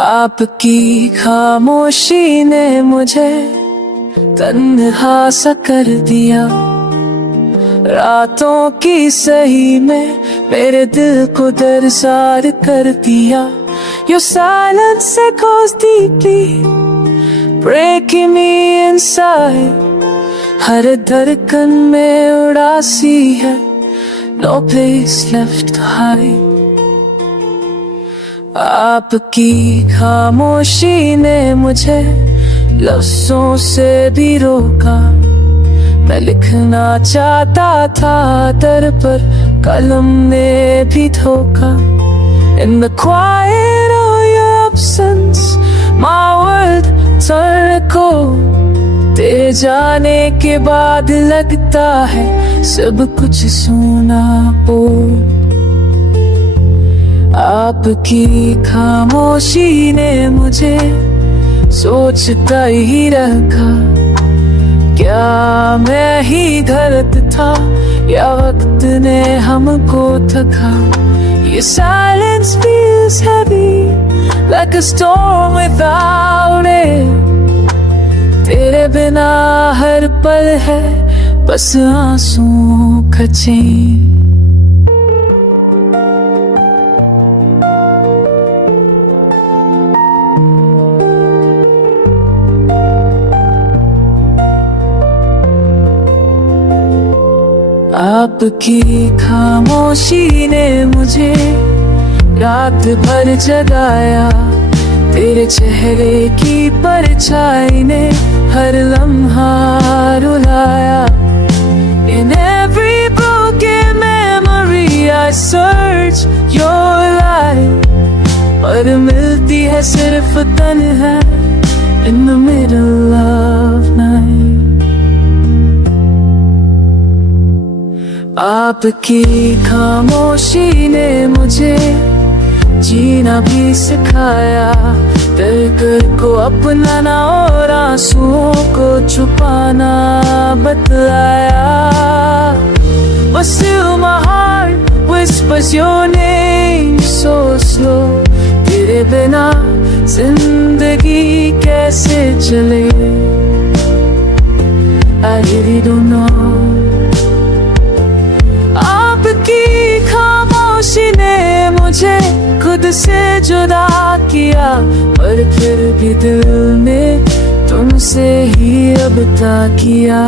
आपकी खामोशी ने मुझे तन्हा सा कर दिया। रातों की सही में मेरे दिल को दरजार कर दिया। Your silence echoes deeply, breaking me inside. हर धड़कन में उदासी है, no place left to hide. आपकी खामोशी ने मुझे लफ्जों से भी रोका। मैं लिखना चाहता था दर पर, कलम ने भी धोखा। In the quiet of your absence, my world turned cold. तेरे जाने के बाद लगता है सब कुछ सूना हो। आपकी खामोशी ने मुझे सोचता ही रखा। क्या मैं ही गलत था या वक्त ने हमको थका। Your silence feels heavy, like a storm without end. तेरे बिना हर पल है बस आंसू का चैन। आपकी खामोशी ने मुझे रात भर जगाया। तेरे चेहरे की परछाई ने हर लम्हा रुलाया। In every broken memory I search your light, और मिलती है सिर्फ तन्हाई in the middle of night. आपकी खामोशी ने मुझे जीना भी सिखाया। दिल को अपनाना और आंसुओं को छुपाना बतलाया। But still my heart whispers your name so slow. तेरे बिना जिंदगी कैसे चले, I really don't know. आपकी खामोशी ने मुझे खुद से जुदा किया, पर फिर भी दिल ने तुमसे ही अब तक किया।